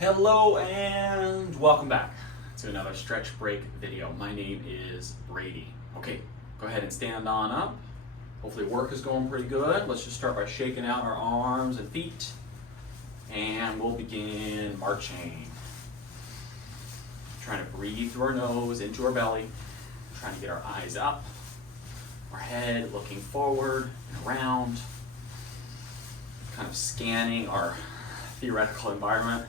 Hello and welcome back to another stretch break video. My name is Brady. Okay, go ahead and stand on up. Hopefully work is going pretty good. Let's just start by shaking out our arms and feet, and we'll begin marching. Trying to breathe through our nose into our belly, trying to get our eyes up, our head looking forward and around, kind of scanning our theoretical environment.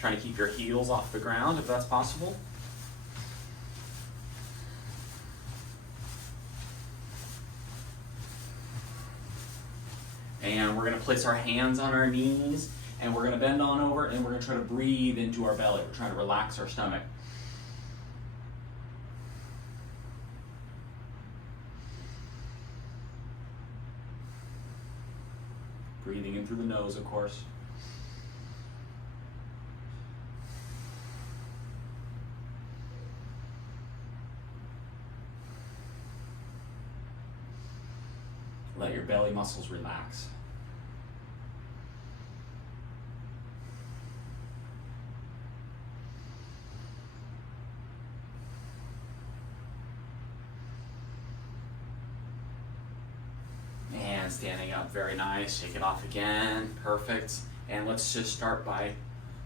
Trying to keep your heels off the ground if that's possible. And we're going to place our hands on our knees and we're going to bend on over and we're going to try to breathe into our belly. We're trying to relax our stomach. Breathing in through the nose, of course. Let your belly muscles relax. And standing up, very nice. Shake it off again, perfect. And let's just start by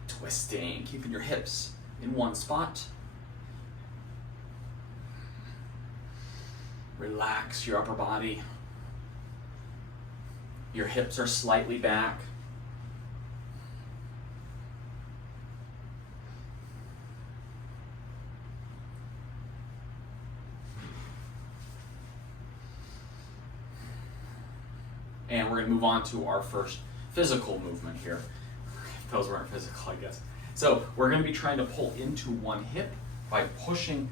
twisting, keeping your hips in one spot. Relax your upper body. Your hips are slightly back. And we're going to move on to our first physical movement here. Those weren't physical, I guess. So we're going to be trying to pull into one hip by pushing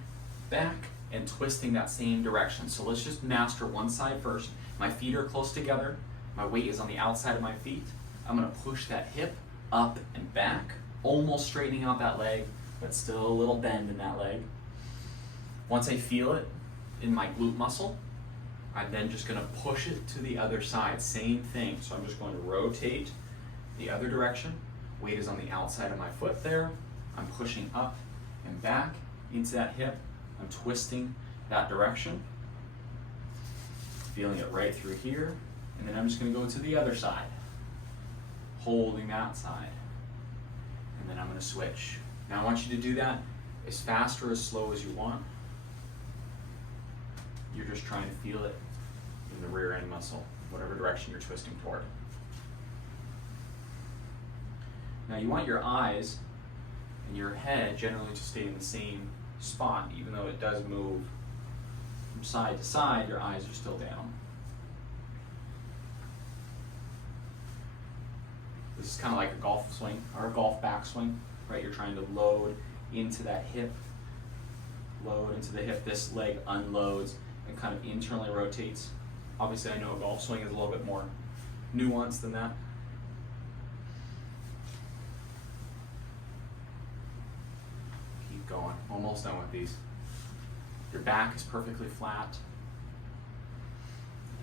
back and twisting that same direction. So let's just master one side first. My feet are close together. My weight is on the outside of my feet. I'm going to push that hip up and back, almost straightening out that leg, but still a little bend in that leg. Once I feel it in my glute muscle, I'm then just going to push it to the other side. Same thing. So I'm just going to rotate the other direction. Weight is on the outside of my foot there. I'm pushing up and back into that hip. I'm twisting that direction. Feeling it right through here. And then I'm just going to go to the other side, holding that side. And then I'm going to switch. Now I want you to do that as fast or as slow as you want. You're just trying to feel it in the rear end muscle, whatever direction you're twisting toward. Now you want your eyes and your head generally to stay in the same spot, even though it does move from side to side, your eyes are still down. This is kind of like a golf swing or a golf backswing, right? You're trying to load into that hip, load into the hip. This leg unloads and kind of internally rotates. Obviously, I know a golf swing is a little bit more nuanced than that. Keep going. Almost done with these. Your back is perfectly flat.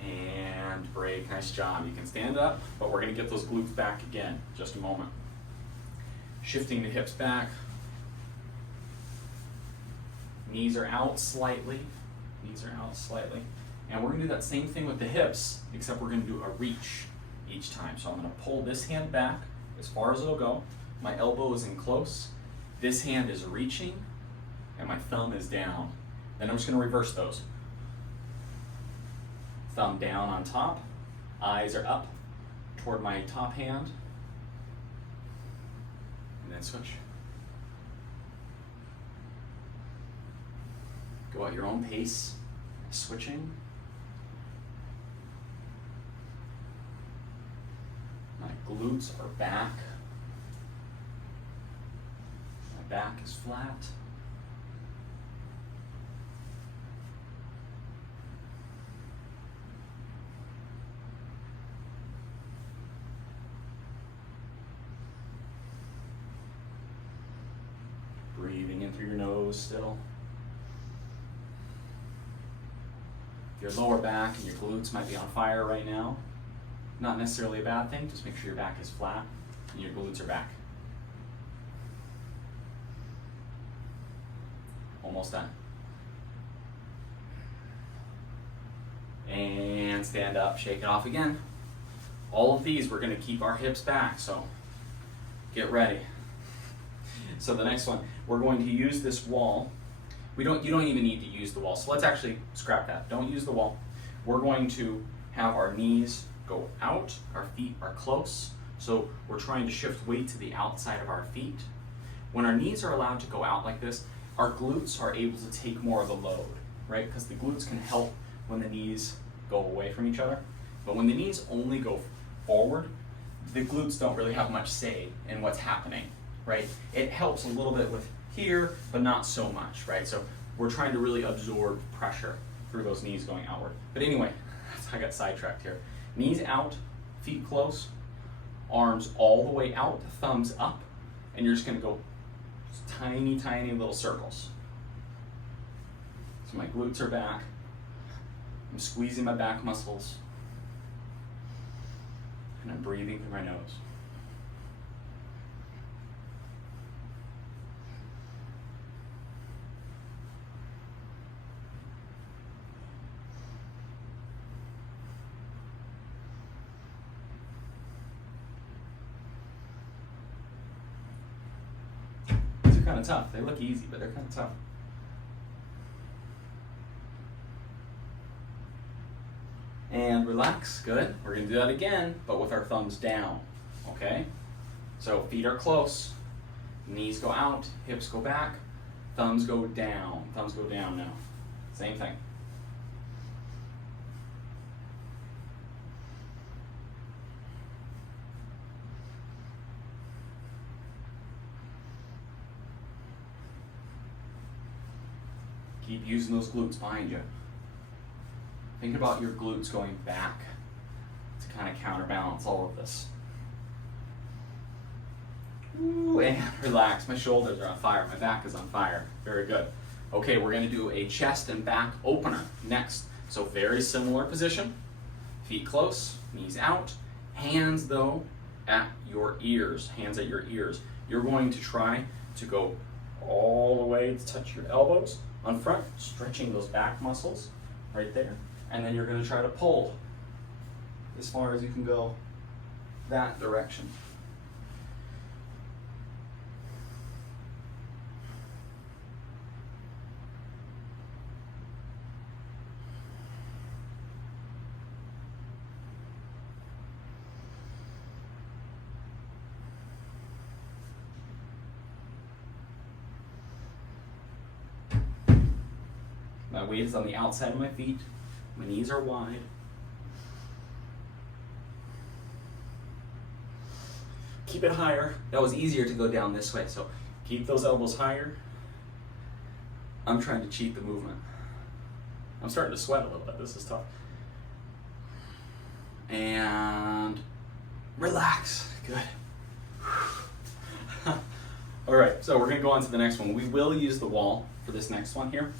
And break, nice job. You can stand up, but we're going to get those glutes back again in just a moment. Shifting the hips back. Knees are out slightly. Knees are out slightly. And we're going to do that same thing with the hips, except we're going to do a reach each time. So I'm going to pull this hand back as far as it'll go. My elbow is in close. This hand is reaching, and my thumb is down. Then I'm just going to reverse those. Thumb down on top, eyes are up toward my top hand, and then switch. Go at your own pace, switching. My glutes are back. My back is flat. Breathing in through your nose still. Your lower back and your glutes might be on fire right now. Not necessarily a bad thing, just make sure your back is flat and your glutes are back. Almost done. And stand up, shake it off again. All of these, we're gonna keep our hips back, so get ready. So the next one, we're going to use this wall. You don't even need to use the wall, so let's actually scrap that. Don't use the wall. We're going to have our knees go out, our feet are close, so we're trying to shift weight to the outside of our feet. When our knees are allowed to go out like this, our glutes are able to take more of the load, right? Because the glutes can help when the knees go away from each other. But when the knees only go forward, the glutes don't really have much say in what's happening, right? It helps a little bit with here, but not so much, right? So we're trying to really absorb pressure through those knees going outward. But anyway, I got sidetracked here. Knees out, feet close, arms all the way out, thumbs up, and you're just gonna go tiny, tiny little circles. So my glutes are back. I'm squeezing my back muscles. And I'm breathing through my nose. These are kind of tough. They look easy, but they're kind of tough. And relax, good. We're gonna do that again, but with our thumbs down, okay? So feet are close, knees go out, hips go back, thumbs go down now. Same thing. Keep using those glutes behind you. Think about your glutes going back to kind of counterbalance all of this. Ooh, and relax. My shoulders are on fire. My back is on fire. Very good. Okay, we're going to do a chest and back opener next. So very similar position. Feet close, knees out. Hands, though, at your ears. Hands at your ears. You're going to try to go all the way to touch your elbows on front, stretching those back muscles right there. And then you're going to try to pull as far as you can go that direction. My weight is on the outside of my feet. My knees are wide. Keep it higher. That was easier to go down this way, so keep those elbows higher. I'm trying to cheat the movement. I'm starting to sweat a little bit. This is tough. And relax. Good. All right, so we're going to go on to the next one. We will use the wall for this next one here.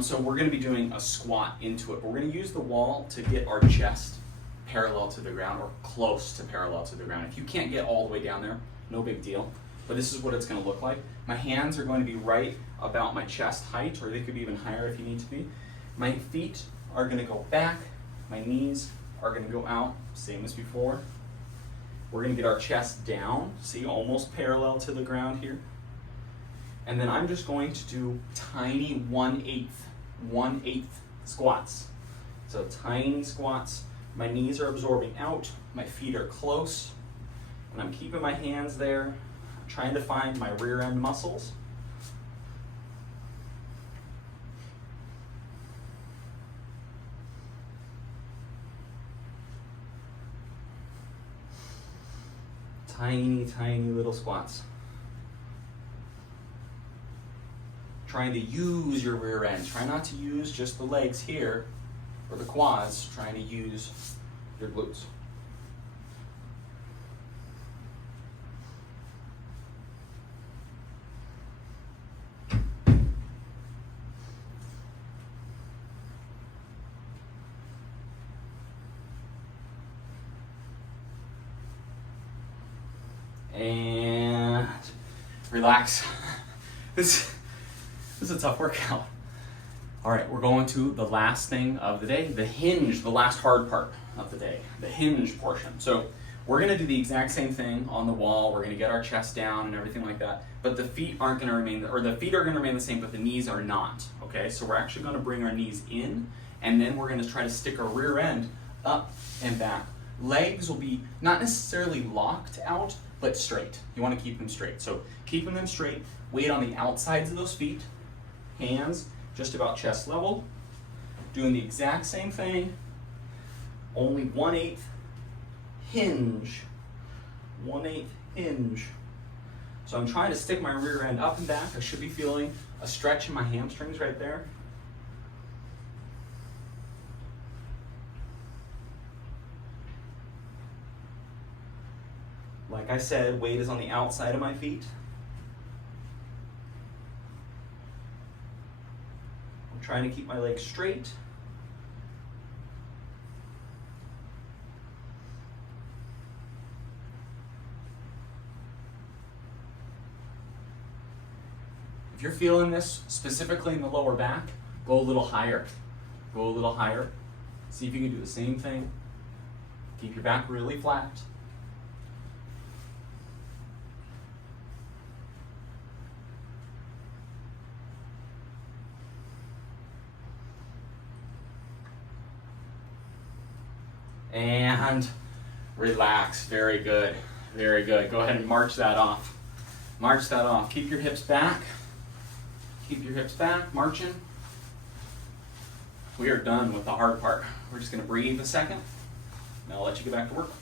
So we're going to be doing a squat into it, but we're going to use the wall to get our chest parallel to the ground or close to parallel to the ground. If you can't get all the way down there, no big deal, but this is what it's going to look like. My hands are going to be right about my chest height, or they could be even higher if you need to be. My feet are going to go back, my knees are going to go out, same as before. We're going to get our chest down, see, almost parallel to the ground here. And then I'm just going to do tiny 1/8 squats. So tiny squats. My knees are absorbing out, my feet are close, and I'm keeping my hands there, trying to find my rear end muscles. Tiny, tiny little squats. Trying to use your rear end. Try not to use just the legs here or the quads. Trying to use your glutes. And relax. This is a tough workout. All right, we're going to the last thing of the day, the hinge, the last hard part of the day, the hinge portion. So we're gonna do the exact same thing on the wall. We're gonna get our chest down and everything like that, but the feet aren't gonna remain, or the feet are gonna remain the same, but the knees are not, okay? So we're actually gonna bring our knees in, and then we're gonna try to stick our rear end up and back. Legs will be not necessarily locked out, but straight. You wanna keep them straight. So keeping them straight, weight on the outsides of those feet, hands just about chest level, doing the exact same thing, only 1/8 hinge, 1/8 hinge. So I'm trying to stick my rear end up and back. I should be feeling a stretch in my hamstrings right there. Like I said, weight is on the outside of my feet. I'm trying to keep my legs straight. If you're feeling this specifically in the lower back, go a little higher. Go a little higher. See if you can do the same thing. Keep your back really flat. And relax. Very good. Very good. Go ahead and march that off. March that off. Keep your hips back. Keep your hips back, marching. We are done with the hard part. We're just going to breathe a second, and I'll let you get back to work.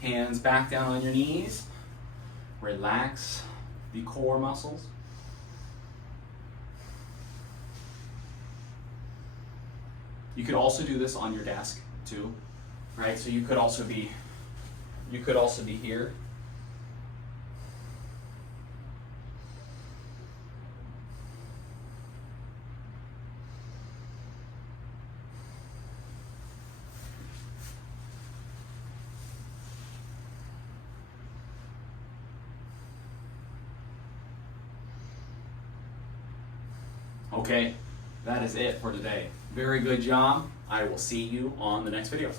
Hands back down on your knees. Relax the core muscles. You could also do this on your desk too. Right, so you could also be here. Okay, that is it for today. Very good job. I will see you on the next video.